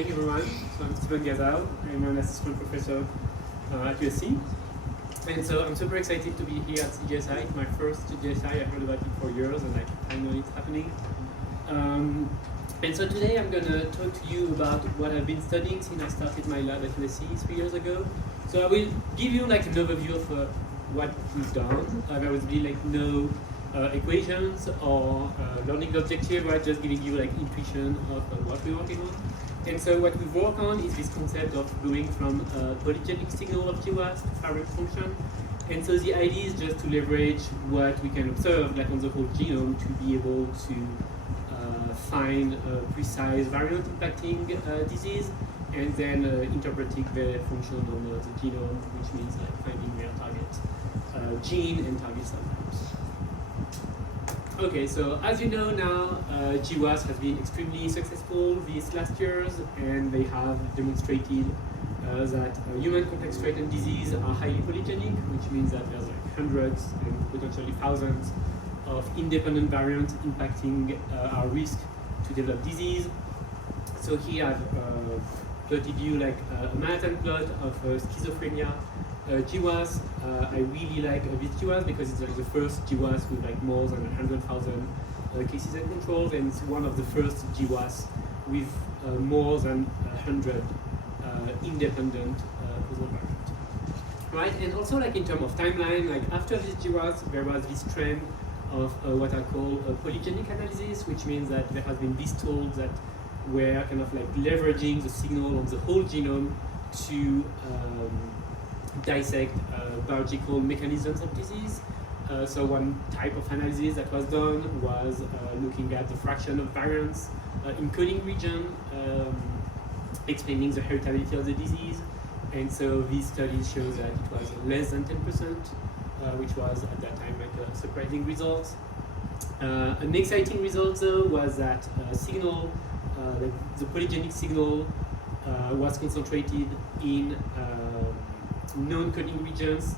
morning, everyone. So I'm Sullivan Gazal. I'm an assistant professor at USC. And so I'm super excited to be here at CGSI. It's my first CGSI. I've heard about it for years and I know it's happening. And so today I'm going to talk to you about what I've been studying since I started my lab at USC 3 years ago. So I will give you like an overview of what we've done. There will be like no equations or learning objective, right? Just giving you like intuition of what we're working on. And so what we work on is this concept of going from polygenic signal of GWAS to variant function. And so the idea is just to leverage what we can observe like on the whole genome to be able to find a precise variant impacting disease and then interpreting the function on the genome, which means like finding their target gene and target cell types. Okay, so as you know now, GWAS has been extremely successful these last years, and they have demonstrated that human complex trait and disease are highly polygenic, which means that there's like hundreds and potentially thousands of independent variants impacting our risk to develop disease. So here I've plotted you like a Manhattan plot of schizophrenia GWAS. I really like this GWAS because it's like the first GWAS with like more than 100,000 cases and controls, and it's one of the first GWAS with more than 100 independent causal variants. Right, and also like in terms of timeline, like after this GWAS, there was this trend of what I call polygenic analysis, which means that there has been these tools that were kind of like leveraging the signal on the whole genome to dissect biological mechanisms of disease. So one type of analysis that was done was looking at the fraction of variants in coding region, explaining the heritability of the disease. And so these studies show that it was less than 10%, which was at that time like a surprising result. An exciting result though was that signal, the polygenic signal was concentrated in non-coding regions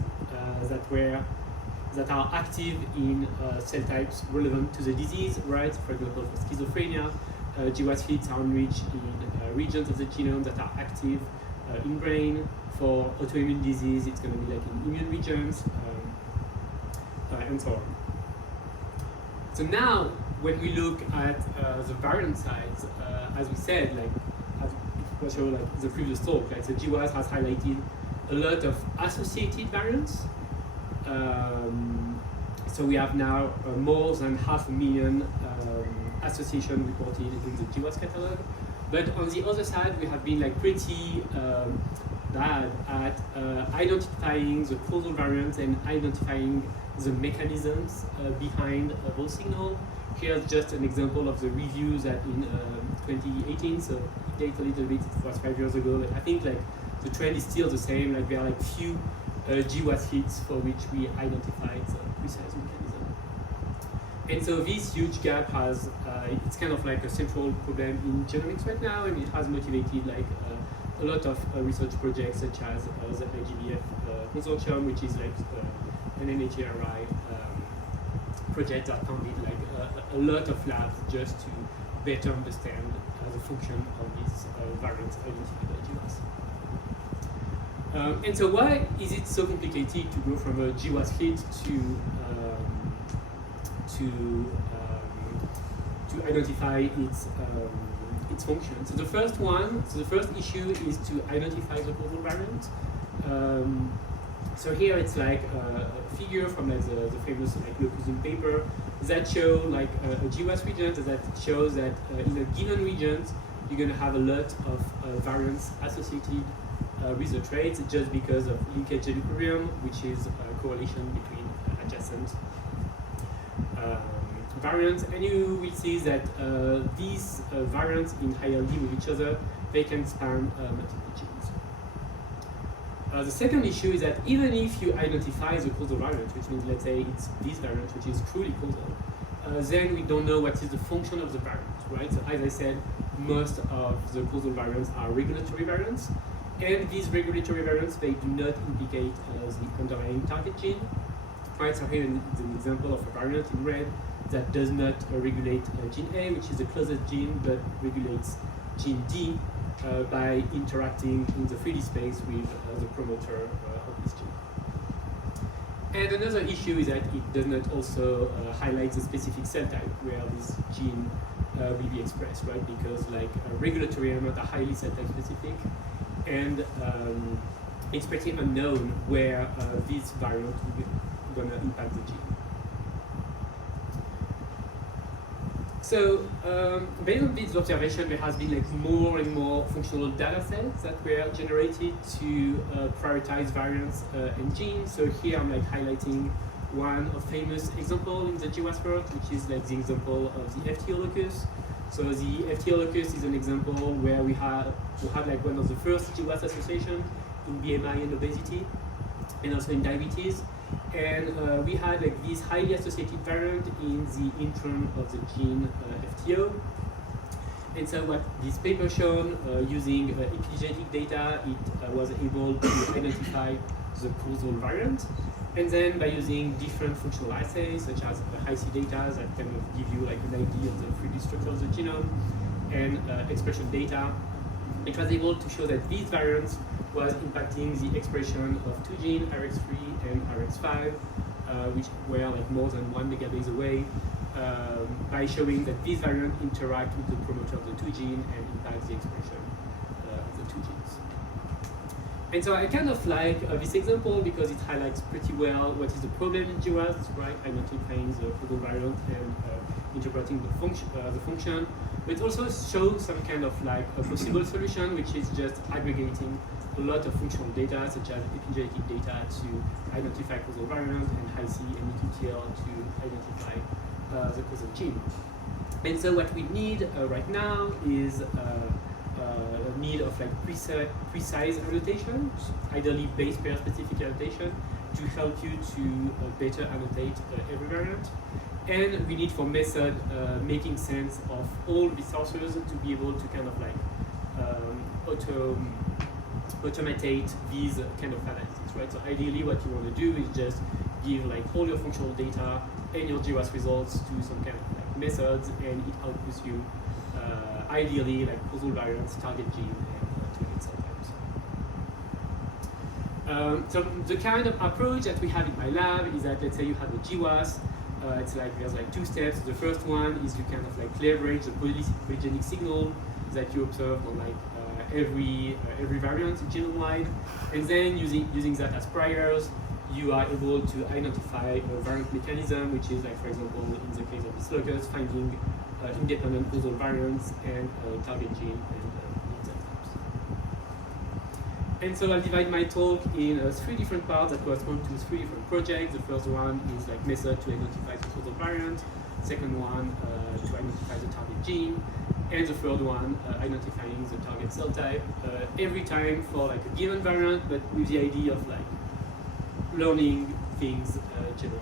that are active in cell types relevant to the disease, right? For example, for schizophrenia, GWAS hits are enriched in regions of the genome that are active in brain. For autoimmune disease, it's going to be like in immune regions, and so on. So now, when we look at the variant size, as we said, like as it was shown like the previous talk, like the GWAS has highlighted a lot of associated variants. So we have now more than 500,000 associations reported in the GWAS catalog. But on the other side, we have been like pretty bad at identifying the causal variants and identifying the mechanisms behind those signals. Here's just an example of the reviews that in 2018, so it dates a little bit, it was 5 years ago, but I think like the trend is still the same, like there are like few GWAS hits for which we identified the precise mechanism. And so this huge gap has, it's kind of like a central problem in genomics right now, and it has motivated like a lot of research projects such as the IGBF consortium, which is like an NHGRI project that founded like a lot of labs just to better understand the function of these variants identified by GWAS. And so why is it so complicated to go from a GWAS hit to identify its function? So the first issue is to identify the causal variant. So here it's like a figure from like the famous like Locusum paper that show like a GWAS region that shows that in a given region you're going to have a lot of variants associated with the traits just because of linkage equilibrium, which is a correlation between adjacent variants. And you will see that these variants in hierarchy with each other, they can span multiple genes. The second issue is that even if you identify the causal variant, which means let's say it's this variant which is truly causal, then we don't know what is the function of the variant, right? So as I said, most of the causal variants are regulatory variants, and these regulatory variants, they do not implicate the underlying target gene, right? So here is an example of a variant in red that does not regulate gene A, which is the closest gene, but regulates gene D, by interacting in the 3D space with the promoter of this gene. And another issue is that it does not also highlight the specific cell type where this gene will be expressed, right? Because like regulatory elements are highly cell type specific, and it's pretty unknown where this variant will gonna impact the gene. So based on this observation, there has been like more and more functional data sets that were generated to prioritize variants and genes. So here I'm like highlighting one of famous example in the GWAS world, which is like the example of the FTO locus. So the FTO locus is an example where we have like one of the first GWAS association in BMI and obesity, and also in diabetes. And we had like this highly associated variant in the intron of the gene FTO. And so what this paper shown using epigenetic data, it was able to identify the causal variant. And then by using different functional assays, such as high-C data that kind of give you like an idea of the 3D structure of the genome, and expression data, it was able to show that these variants was impacting the expression of two genes, RX3 and RX5, which were like more than 1 megabase away, by showing that these variants interact with the promoter of the two genes and impact the expression of the two genes. And so I kind of like this example because it highlights pretty well what is the problem in GWAS, right? Identifying the causal variant and interpreting the function. But it also shows some kind of like a possible solution, which is just aggregating a lot of functional data, such as epigenetic data, to identify causal variant, and high-C and EQTL to identify the causal gene. And so what we need right now is a need of like precise annotation, ideally base pair specific annotation, to help you to better annotate every variant. And we need for method making sense of all the sources to be able to kind of like automate these kind of analysis, right? So ideally what you want to do is just give like all your functional data and your GWAS results to some kind of like methods, and it outputs you ideally like causal variants, target gene, and target cell types. So the kind of approach that we have in my lab is that, let's say you have a GWAS, it's like there's like two steps. The first one is you kind of like leverage the polygenic signal that you observe on like every variant genome-wide, and then using that as priors, you are able to identify a variant mechanism, which is like, for example, in the case of this locus, finding independent causal variants and target gene and cell types. And so I'll divide my talk in 3 different parts that correspond to 3 different projects. The first one is like method to identify the causal variant. Second one to identify the target gene. And the third one, identifying the target cell type, every time for like a given variant, but with the idea of like learning things generally.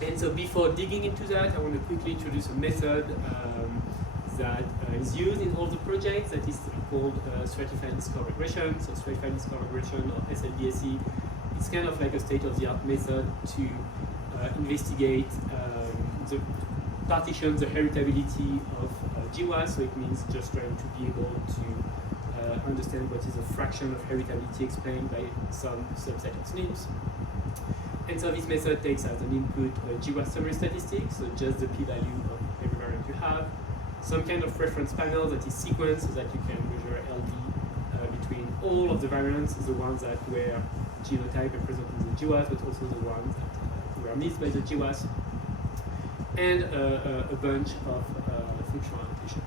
And so before digging into that, I want to quickly introduce a method that is used in all the projects that is called stratified discovery regression. So stratified discovery regression, or SLDSE, it's kind of like a state-of-the-art method to investigate the partition the heritability of GWAS, so it means just trying to be able to understand what is a fraction of heritability explained by some subset of SNPs. And so this method takes as an input GWAS summary statistics, so just the p-value of every variant you have, some kind of reference panel that is sequenced so that you can measure LD between all of the variants, the ones that were genotype and present in the GWAS, but also the ones that were missed by the GWAS, and a bunch of functional annotation.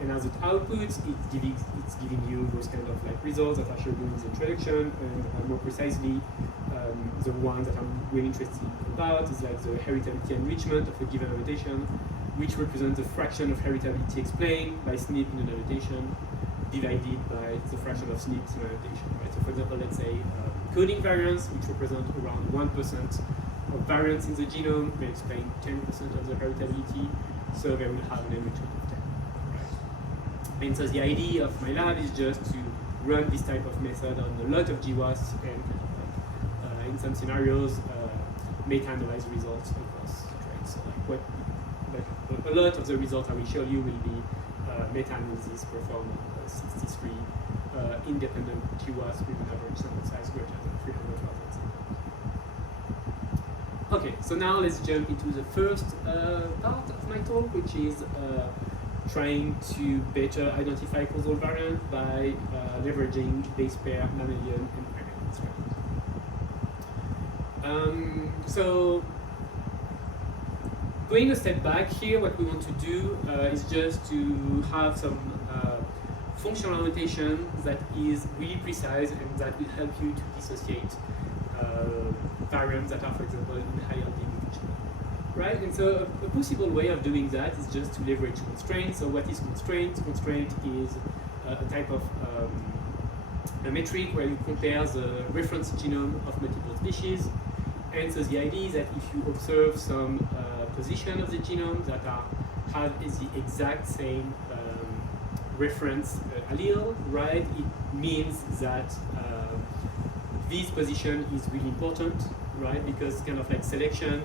And as it outputs, it's giving you those kind of like results that I showed you in the introduction, and more precisely, the one that I'm really interested about is like the heritability enrichment of a given annotation, which represents the fraction of heritability explained by SNP in an annotation divided by the fraction of SNPs in an annotation. Right? So for example, let's say coding variants, which represent around 1% of variants in the genome, may explain 10% of the heritability, so they will have an enrichment of 10. Right? And so the idea of my lab is just to run this type of method on a lot of GWAS and in some scenarios meta-analyze results across traits. So like a lot of the results I will show you will be meta-analysis performed on 63 independent GWAS with an average sample size greater than 300,000. Okay, so now let's jump into the first part of my talk, which is trying to better identify causal variant by leveraging base pair, mammalian, and primate constraints. So going a step back here, what we want to do is just to have some functional annotation that is really precise and that will help you to dissociate variants that are, for example, in higher distribution. Right? And so a possible way of doing that is just to leverage constraints. So what is constraint? Constraint is a type of a metric where you compare the reference genome of multiple species. And so the idea is that if you observe some position of the genome that have the exact same reference allele, right, it means that this position is really important, right, because kind of like selection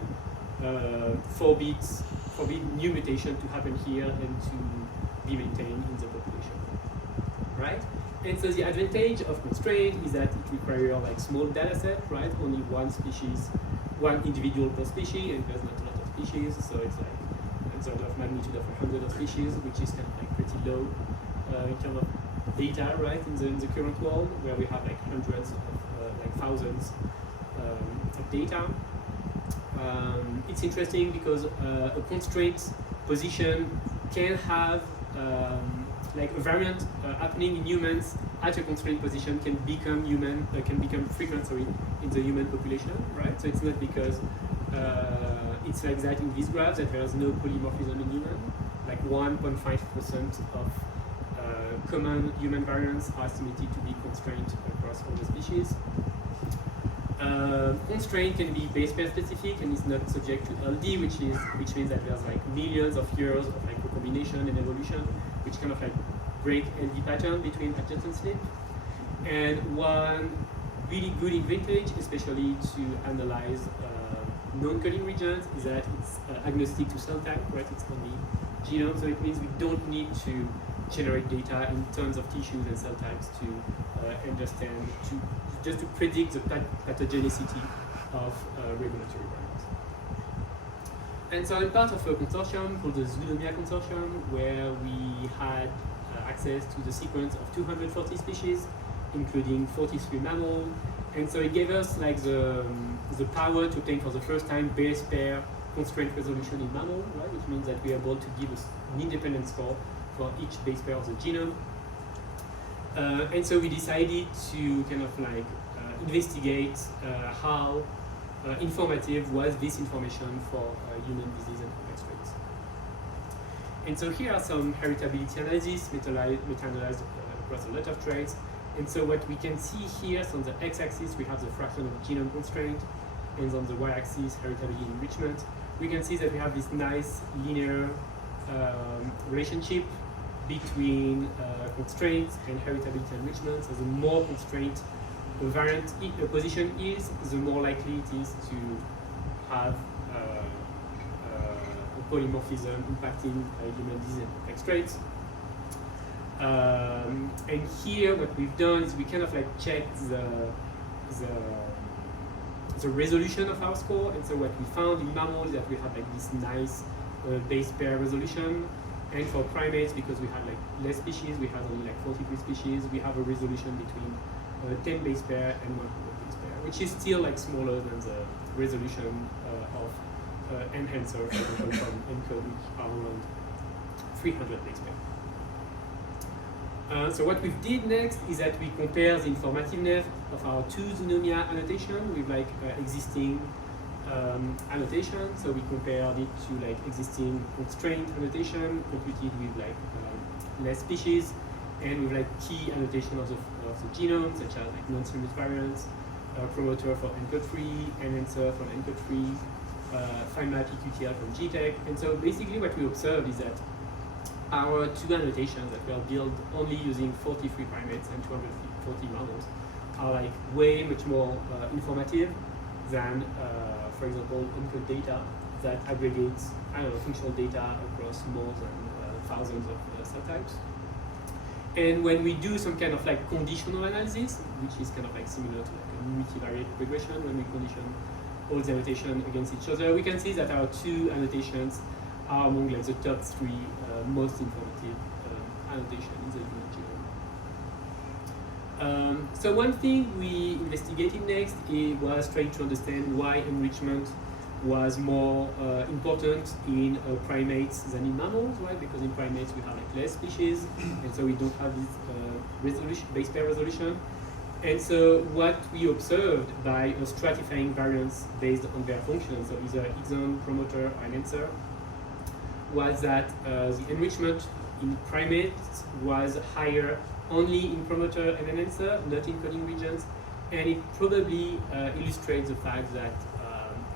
forbids new mutation to happen here and to be maintained in the population, right? And so the advantage of constraint is that it requires like small data set, right? Only one species, one individual per species, and there's not a lot of species, so it's like an order of magnitude of 100 of species, which is kind of like pretty low in terms of data, right? In the current world, where we have like hundreds of like thousands of data. It's interesting because a constraint position can have like a variant happening in humans at a constraint position can become frequent, in the human population, right? So it's not because it's like that in this graph that there's no polymorphism in human. Like 1.5% of common human variants are estimated to be constrained across all the species. Constraint can be base pair specific and is not subject to LD, which means that there's like millions of years of like recombination and evolution, which kind of like break LD pattern between adjacent SNP. And one really good advantage, especially to analyze non-coding regions, is that it's agnostic to cell type, right? It's only genome, so it means we don't need to generate data in tons of tissues and cell types to understand, just to predict the pathogenicity of regulatory variants. And so I'm part of a consortium called the Zoonomia Consortium, where we had access to the sequence of 240 species, including 43 mammals. And so it gave us like the power to obtain for the first time base pair constraint resolution in mammal, right? Which means that we are able to give us an independent score for each base pair of the genome. And so we decided to kind of like investigate how informative was this information for human disease and complex traits. And so here are some heritability analysis, meta-analyzed across a lot of traits. And so what we can see here, so on the x-axis we have the fraction of genome constraint, and on the y-axis heritability enrichment. We can see that we have this nice linear relationship between constraints and heritability enrichment. So the more constraint a variant a position is, the more likely it is to have a polymorphism impacting human disease and complex traits. And here what we've done is we kind of like checked the resolution of our score. And so what we found in mammals is that we have like this nice base pair resolution. And for primates, because we had like less species, we had only like 43 species, we have a resolution between 10 base pair and 100 base pair, which is still like smaller than the resolution of enhancer, for example, from ENCODE, which are around 300 base pair. So what we did next is that we compare the informativeness of our two Zoonomia annotation with like existing annotation. So we compared it to like existing constraint annotation computed with like less species, and with like key annotation of the genome, such as like non-sequence variants, promoter for ENCODE3, enhancer from ENCODE3, FineMap EQTL from GTEC. And so basically what we observed is that our two annotations that were built only using 43 primates and 240 mammals are like way much more informative than, for example, ENCODE data that aggregates, functional data across more than thousands of cell types. And when we do some kind of like conditional analysis, which is kind of like similar to like a multivariate regression, when we condition all the annotations against each other, we can see that our two annotations are among like the top three most informative annotations in the human genome. So one thing we investigated next was trying to understand why enrichment was more important in primates than in mammals, right? Because in primates we have like less species, and so we don't have this resolution, base pair resolution. And so what we observed by stratifying variants based on their function, so either exon, promoter, or enhancer, was that the enrichment in primates was higher only in promoter and enhancer, not in coding regions, and it probably illustrates the fact that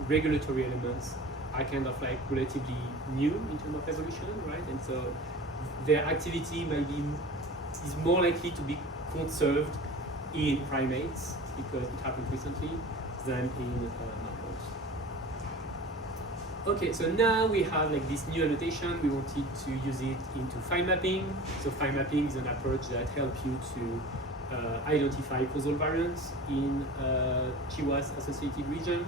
regulatory elements are kind of like relatively new in terms of evolution, right? And so their activity is more likely to be conserved in primates because it happened recently than in mammals. Okay, so now we have like this new annotation. We wanted to use it into file mapping. So file mapping is an approach that helps you to identify causal variants in GWAS associated region.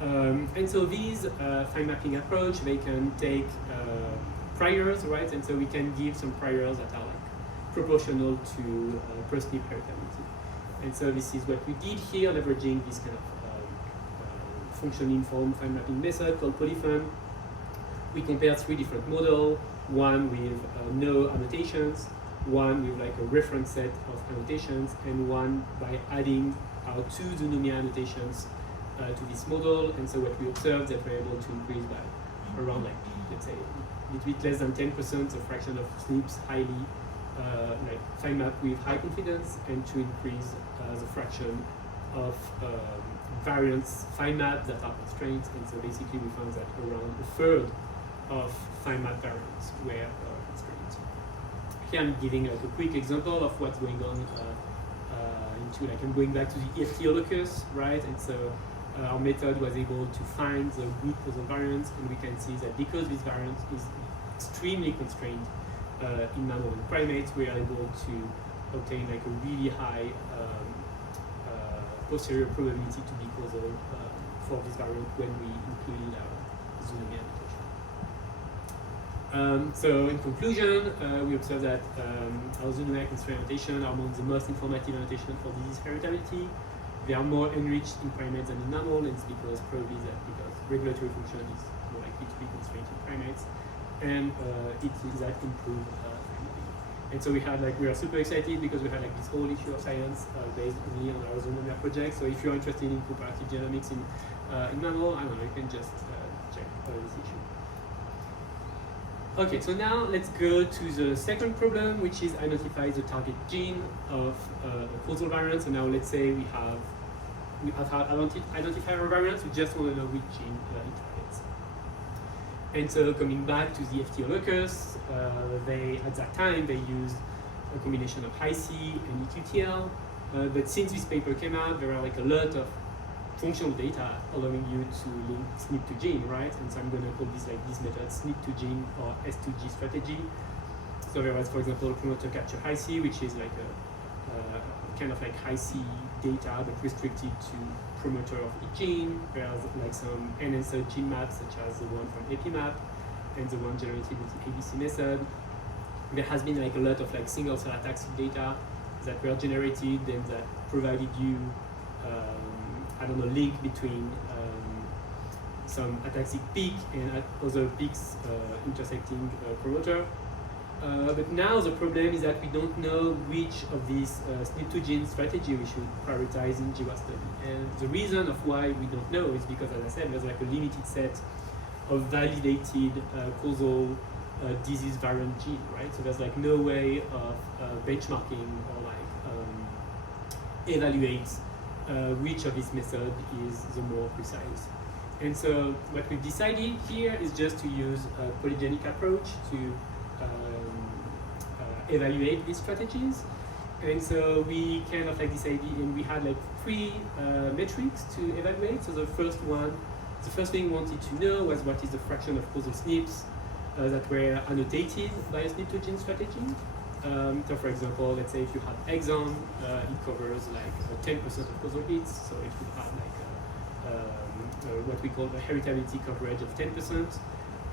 And so these file mapping approach, they can take priors, right? And so we can give some priors that are like proportional to per-SNP heritability. And so this is what we did here, leveraging this kind of function-informed file mapping method called Polyfun. We compared 3 different models, one with no annotations, one with like a reference set of annotations, and one by adding our 2 zoonomia annotations to this model. And so what we observed that we're able to increase by around like, let's say, a little bit less than 10% the fraction of SNPs highly like file map with high confidence, and to increase the fraction of variants file map that are constraints. And so basically we found that around a third of file map variants were constraints. Here I'm giving like a quick example of what's going on into like I'm going back to the EFT locus, right? And so our method was able to find the good causal variants, and we can see that because this variant is extremely constrained in mammal and primates, we are able to obtain like a really high posterior probability to be causal for this variant when we included our zoonomia annotation. So in conclusion, we observed that our zoonomia constraint annotation are among the most informative annotation for disease heritability. They are more enriched in primates than in mammals, and it's because probably that because regulatory function is more likely to be constrained in primates, and it is that improved and so we are super excited because we had like this whole issue of science based only on our zoonomia project. So if you're interested in comparative genomics in mammal, I don't know, you can just check this issue. Okay, so now let's go to the second problem, which is identify the target gene of a causal variant. So now let's say we have identified our variants, we just want to know which gene it targets. And so coming back to the FTO locus, at that time they used a combination of Hi-C and EQTL. But since this paper came out, there are like a lot of functional data allowing you to link SNP to gene, right? And so I'm going to call this method SNP to gene or S2G strategy. So there was, for example, promoter capture Hi-C, which is like a kind of like Hi-C data but restricted to promoter of each gene. There's like some enhancer gene maps such as the one from EpiMap and the one generated with the ABC method. There has been like a lot of like single cell ataxic data that were generated and that provided you link between some ataxic peak and other peaks intersecting promoter. But now the problem is that we don't know which of these SNP2 gene strategy we should prioritize in GWAS study. And the reason of why we don't know is because, as I said, there's like a limited set of validated causal disease variant gene, right? So there's like no way of benchmarking or like evaluate which of these methods is the more precise. And so what we've decided here is just to use a polygenic approach to evaluate these strategies. And so we kind of like decided, and we had like 3 metrics to evaluate. So the first thing we wanted to know was what is the fraction of causal SNPs that were annotated by a SNP2 strategy. So for example, let's say if you have exon, it covers like 10% of causal hits, so it would have like what we call the heritability coverage of 10%.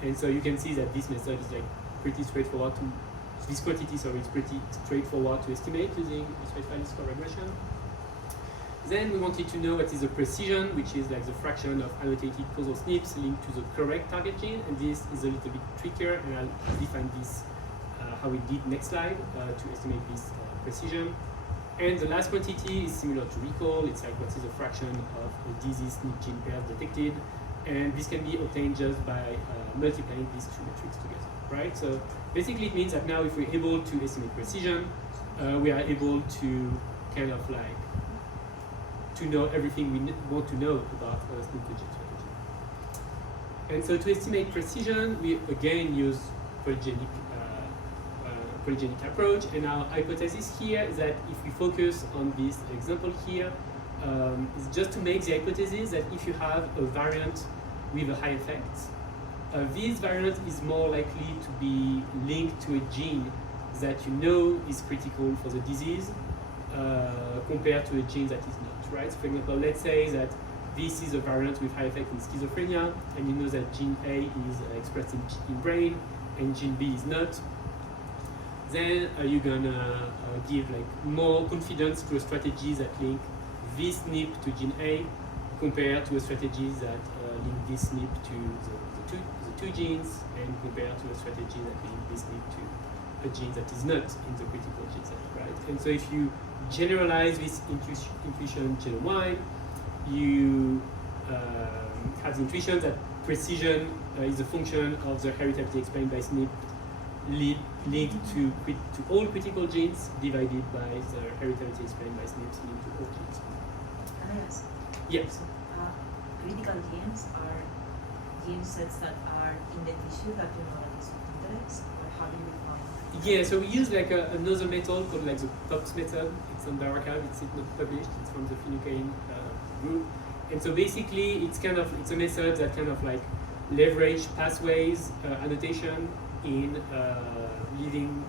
And so you can see that this method is like pretty straightforward to, this quantity, sorry, it's pretty straightforward to estimate using a stratified score regression. Then we wanted to know what is the precision, which is like the fraction of annotated causal SNPs linked to the correct target gene, and this is a little bit trickier, and I'll define this how we did next slide to estimate this precision. And the last quantity is similar to recall. It's like what is the fraction of a disease SNP gene pairs detected, and this can be obtained just by multiplying these two metrics together, right? So basically it means that now if we're able to estimate precision, we are able to kind of like to know everything we want to know about a SNP2 gene strategy. And so to estimate precision, we again use polygenic approach, and our hypothesis here is that if we focus on this example here, it's just to make the hypothesis that if you have a variant with a high effect, this variant is more likely to be linked to a gene that you know is critical for the disease compared to a gene that is not, right? So for example, let's say that this is a variant with high effect in schizophrenia, and you know that gene A is expressed in brain and gene B is not. Then you're gonna give like more confidence to a strategy that link this SNP to gene A compared to a strategy that link this SNP to the two genes, and compared to a strategy that link this SNP to a gene that is not in the critical gene set, right? And so if you generalize this intuition genome-wide, you have the intuition that precision is a function of the heritability explained by SNP linked to all critical genes divided by the heritability explained by SNPs linked to all genes. Can I ask? Yes. Critical genes are gene sets that are in the tissue that you know that is of interest, or how do you define? Yeah, so we use like another method called like the POPS method. It's on the archive, it's not published, it's from the phenylalanine group. And so basically it's a method that kind of like leverage pathways annotation in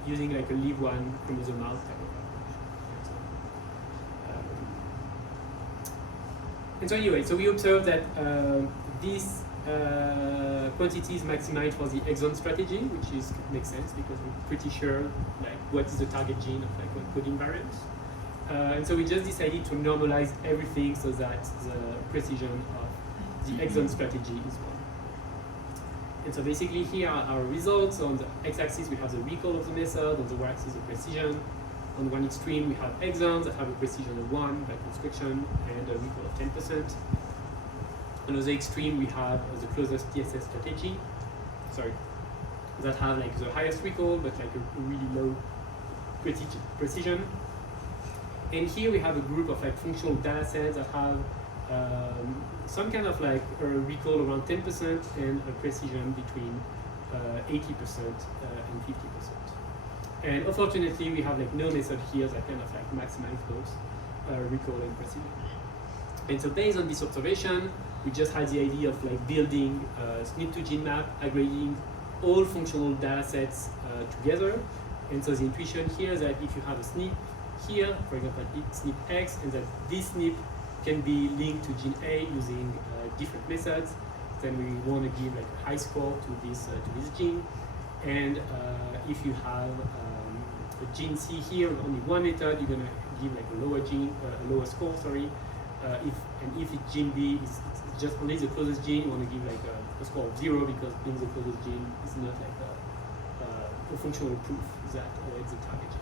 using like a leave one chromosome out type of approach. And so anyway, so we observed that this quantity is maximized for the exon strategy, which makes sense because we're pretty sure like what is the target gene of like one coding variant. And so we just decided to normalize everything so that the precision of the exon strategy is 1. And so basically here are our results. So on the x-axis we have the recall of the method, on the y-axis the precision. On one extreme we have exons that have a precision of 1 by constriction and a recall of 10%. On the other extreme we have the closest TSS strategy, that have like the highest recall but like a really low precision. And here we have a group of like functional data sets that have some kind of like a recall around 10% and a precision between 80% and 50%. And unfortunately, we have like no method here that kind of like maximize both recall and precision. And so based on this observation, we just had the idea of like building a SNP2 gene map, aggregating all functional data sets together. And so the intuition here is that if you have a SNP here, for example, it's SNP X, and that this SNP can be linked to gene A using different methods, then we want to give like a high score to this gene. And if you have a gene C here with only one method, you're gonna give like a lower score. If it's gene B is just only the closest gene, you want to give like a score of 0 because being the closest gene is not like a functional proof that it's a target gene.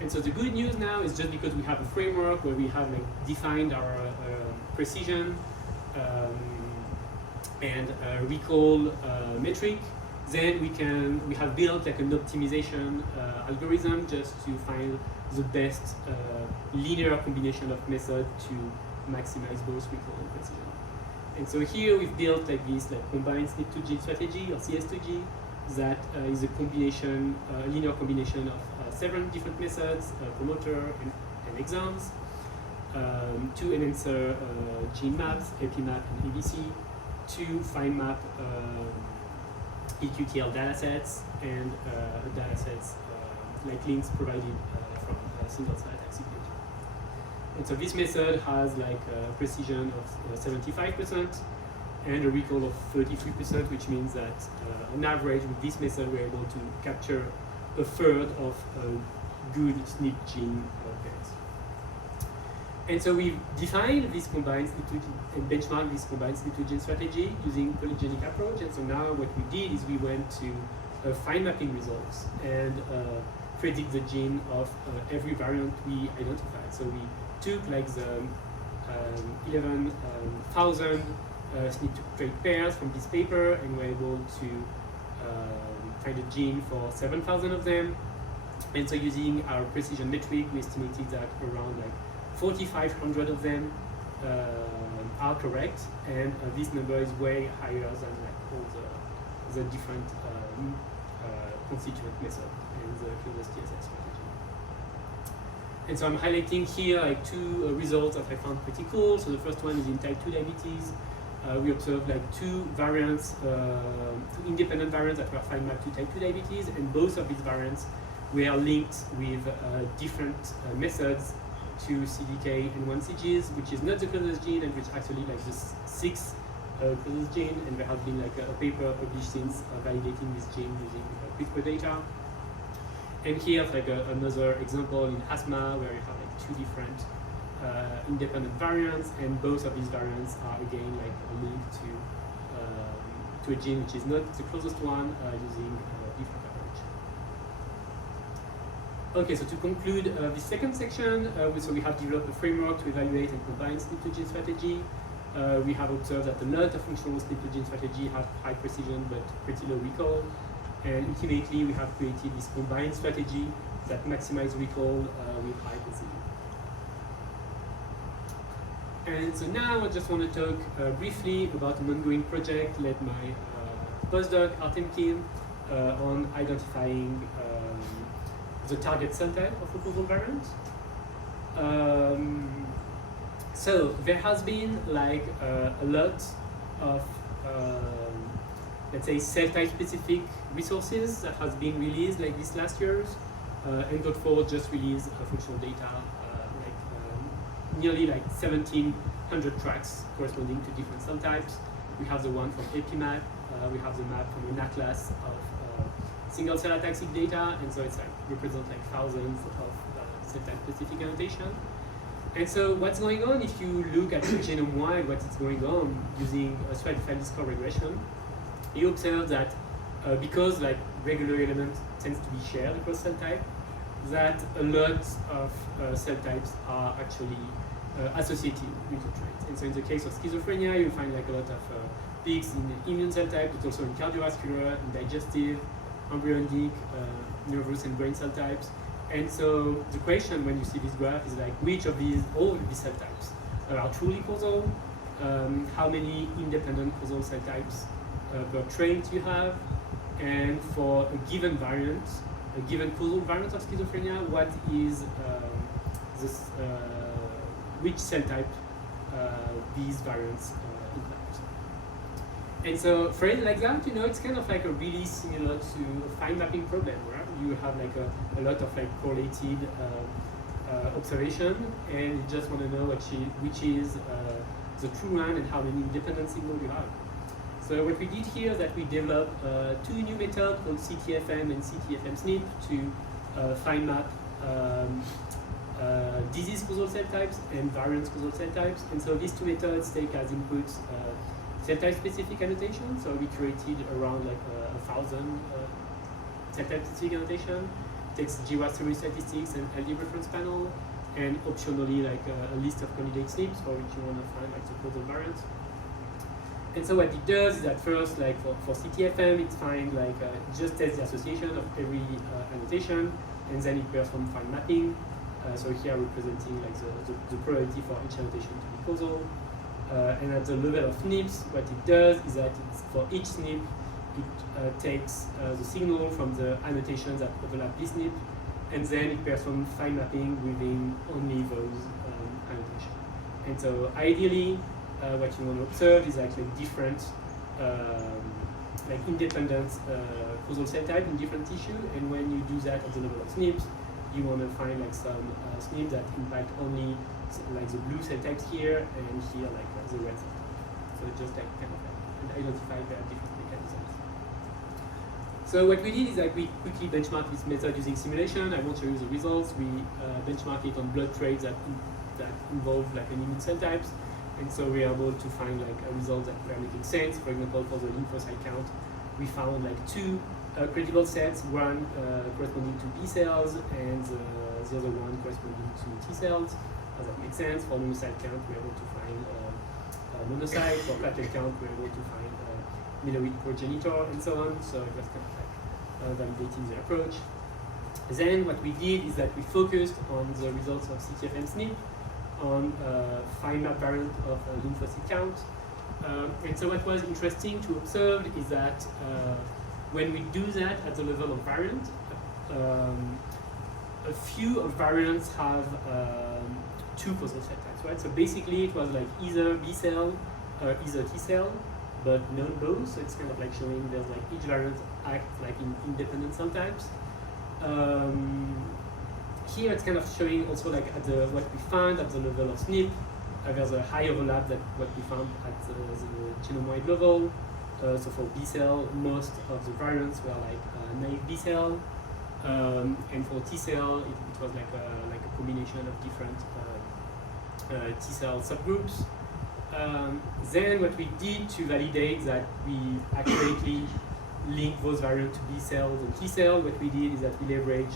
And so the good news now is just because we have a framework where we have like defined our precision and recall metric, then we have built like an optimization algorithm just to find the best linear combination of methods to maximize both recall and precision. And so here we've built like this like combined SNP2 gene strategy or CS2G that is a combination, linear combination of several different methods, promoter and exons, to enhancer gene maps, AP map and ABC, to fine map PQTL datasets and datasets like links provided from single-cell attack signature. And so this method has like a precision of 75% and a recall of 33%, which means that on average with this method we're able to capture a third of good SNP gene pairs. And so we've defined this combined SNP and benchmarked this combined SNP gene strategy using polygenic approach. And so now what we did is we went to fine mapping results and predict the gene of every variant we identified. So we took like the 11,000 SNP trait pairs from this paper, and we're able to find a gene for 7,000 of them. And so using our precision metric, we estimated that around like 4,500 of them are correct, and this number is way higher than like all the different constituent methods and the closest TSS strategy. And so I'm highlighting here like two results that I found pretty cool. So the first one is in type 2 diabetes. We observed like two independent variants that were fine mapped to type 2 diabetes, and both of these variants were linked with different methods to CDK and 1CGs, which is not the closest gene, and which actually like the sixth closest gene. And there has been like a paper published since validating this gene using CRISPR data. And here's like another example in asthma where you have like two different independent variants, and both of these variants are again like linked to a gene which is not the closest one using different approach. Okay, so to conclude this second section, so we have developed a framework to evaluate and combine SNP gene strategy. We have observed that a lot of functional SNP gene strategy have high precision but pretty low recall. And ultimately, we have created this combined strategy that maximizes recall with high precision. And so now I just want to talk briefly about an ongoing project led by postdoc Artem Kim on identifying the target cell type of a causal variant. So there has been like a lot of let's say cell type specific resources that has been released like this last years. ENCODE4 just released functional data nearly like 1,700 tracks corresponding to different cell types. We have the one from EpiMap, we have the map from an atlas of single cell attack seq data, and so it's like represents like thousands of cell type specific annotation. And so what's going on if you look at the genome wide, what is going on using a stratified discord regression, you observe that because like regular element tends to be shared across cell type, that a lot of cell types are actually associated with the trait. And so in the case of schizophrenia, you find like a lot of peaks in immune cell type, but also in cardiovascular, in digestive, embryonic, nervous and brain cell types. And so the question when you see this graph is like, which of these, all of these cell types are truly causal? How many independent causal cell types per trait you have? And for a given variant, a given causal variant of schizophrenia, what is this, which cell type these variants impact? And so for it like that, you know, it's kind of like a really similar to a fine mapping problem, where you have like a lot of like correlated observation, and you just want to know which is the true one and how many independent signals you have. So what we did here is that we developed two new methods called CTFM and CTFM-SNP to fine map disease causal cell types and variant causal cell types. And so these two methods take as inputs cell type specific annotation. So we created around like 1,000 cell type specific annotation. Takes GWAS theory statistics and LD reference panel, and optionally like a list of candidate SNPs for which you want to find like the causal variants. And so what it does is that first, like for CTFM, it finds like just tests the association of every annotation, and then it performs fine mapping. So here representing like the probability for each annotation to be causal. And at the level of SNPs, what it does is that it's, for each SNP, it takes the signal from the annotations that overlap this SNP, and then it performs fine mapping within only those annotations. And so ideally, what you want to observe is actually different like independent causal cell type in different tissue, and when you do that at the level of SNPs, you want to find like some SNPs that impact only like the blue cell types here, and here like the red cell type. So just like kind of like identify their different mechanisms. So what we did is like we quickly benchmarked this method using simulation. I won't show you the results. We benchmark it on blood traits that involve like an immune cell types, and so we are able to find like a result that were making sense. For example, for the lymphocyte count, we found like two credible sets, one corresponding to B cells and the other one corresponding to T cells. Does that make sense? For monocyte count, we're able to find monocyte. For platelet count, we're able to find myeloid progenitor and so on. So it was kind of like validating the approach. Then what we did is that we focused on the results of CTFM SNP on fine map variant of lymphocyte count. And so what was interesting to observe is that when we do that at the level of variant, a few of variants have two causal cell types, right? So basically it was like either B cell or either T cell, but not both. So it's kind of like showing there's like each variant acts like in independent cell types. Here it's kind of showing also like at the what we found at the level of SNP. There's a high overlap than what we found at the genome-wide level. So for B cell, most of the variants were like naive B cell, and for T cell, it was like a combination of different T cell subgroups. Then what we did to validate that we accurately link those variants to B cells and T cells, what we did is that we leverage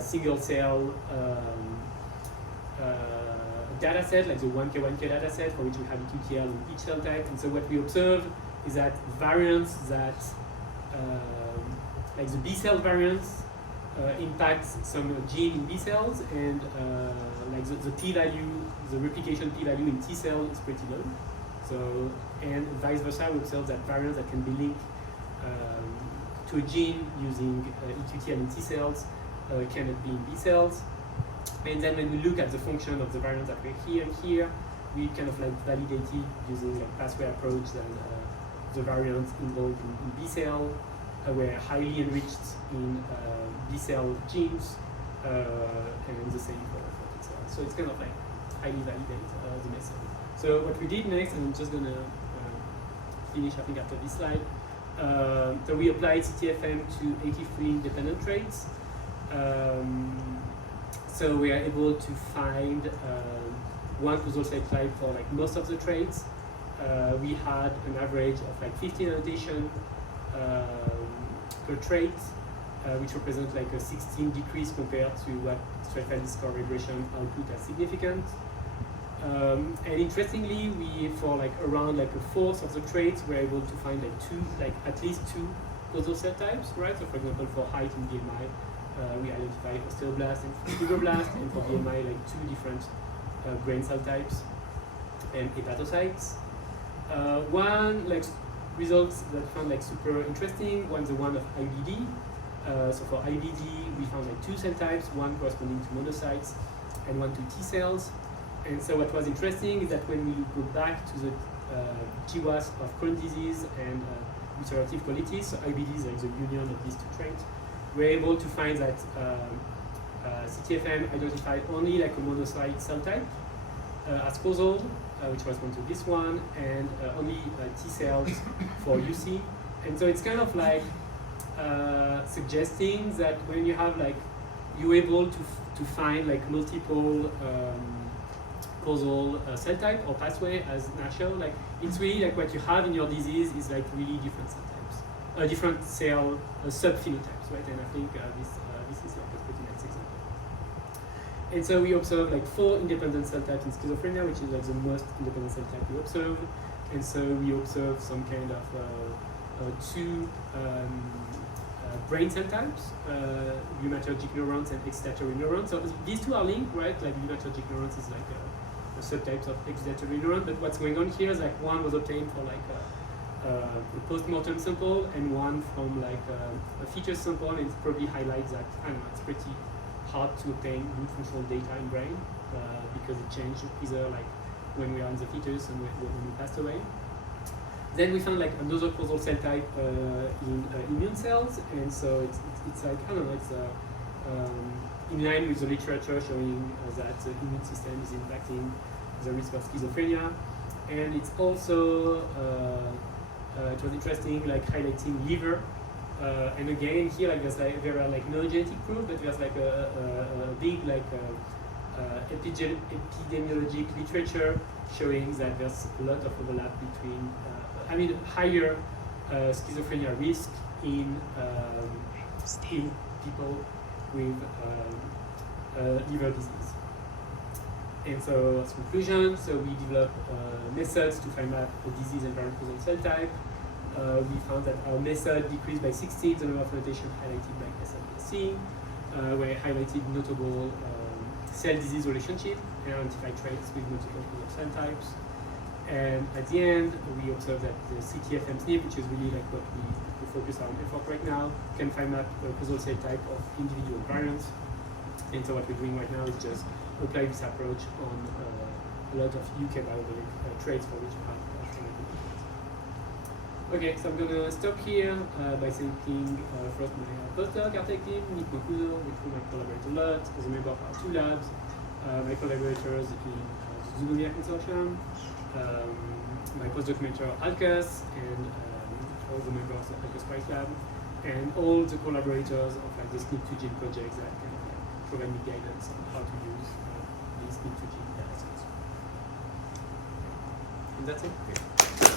single cell data set, like the 1K1K data set, for which we have EQTL in each cell type. And so what we observe is that variants that, like the B cell variants, impacts some gene in B cells, and like the p-value, the replication p-value in T cell is pretty low. So, and vice versa, we observe that variants that can be linked to a gene using EQTL in T cells cannot be in B cells. And then when we look at the function of the variants that were here and here, we kind of like validated using like pathway approach that the variants involved in B cell were highly enriched in B cell genes, and the same for T cells. So it's kind of like highly validate the method. So what we did next, and I'm just gonna finish I think after this slide. So we applied CTFM to 83 independent traits. So we are able to find one causal cell type for like most of the traits. We had an average of like 15 annotation per trait, which represents like a 16 decrease compared to what stratified score regression output as significant. And interestingly, we for like around like a fourth of the traits, we're able to find like at least two causal cell types, right? So for example, for height in BMI, we identify osteoblast and fibroblast, and for BMI, like two different brain cell types and hepatocytes. One like results that we found like super interesting. One's the one of IBD. So for IBD, we found like two cell types, one corresponding to monocytes and one to T cells. And so what was interesting is that when we go back to the GWAS of Crohn's disease and ulcerative colitis, so IBD is like the union of these two traits, we're able to find that CTFM identified only like a monocyte cell type as causal, which corresponds to this one, and only T cells for UC. And so it's kind of like suggesting that when you have like, you're able to find like multiple causal cell type or pathway as natural, like it's really like what you have in your disease is like really different cell types, different cell subphenotypes, right? And I think this is like a pretty nice example. And so we observed like 4 independent cell types in schizophrenia, which is like the most independent cell type we observed. And so we observed some kind of 2 brain cell types, glutamatergic neurons and excitatory neurons. So these 2 are linked, right? Like glutamatergic neurons is like a subtype of excitatory neuron, but what's going on here is like one was obtained for like a post-mortem sample and one from like a fetus sample, and it probably highlights that, I don't know, it's pretty hard to obtain good functional data in brain because it changed either like when we are in the fetus and when we passed away. Then we found like another causal cell type in immune cells, and so it's like, I don't know, it's in line with the literature showing that the immune system is impacting the risk of schizophrenia. And it's also, it was interesting, like highlighting liver. And again, here like there are like no genetic proof, but there's like a big like epidemiologic literature showing that there's a lot of overlap between, higher schizophrenia risk in people with liver disease. And so, as conclusion, so we developed methods to find out the disease and variant causal cell type. We found that our method decreased by 16 the number of mutations highlighted by SLPSC, where I highlighted notable cell-disease relationship and identified traits with multiple causal cell types. And at the end, we observed that the CTFM SNP, which is really like what we focus on effort right now, can find out the causal cell type of individual variants. And so what we're doing right now is just apply this approach on a lot of UK biologic traits for which we have Okay, so I'm going to stop here by thanking first my postdoc Artec team, Nick Mancuso, with whom I collaborate a lot as a member of our 2 labs, my collaborators in the Zoonomia Consortium, my postdoc mentor Alcus, and all the members of the Alcus Prize Lab, and all the collaborators of like, the SNP2 gene projects that can provide me guidance on how to use these SNP2 gene data sets. And that's it.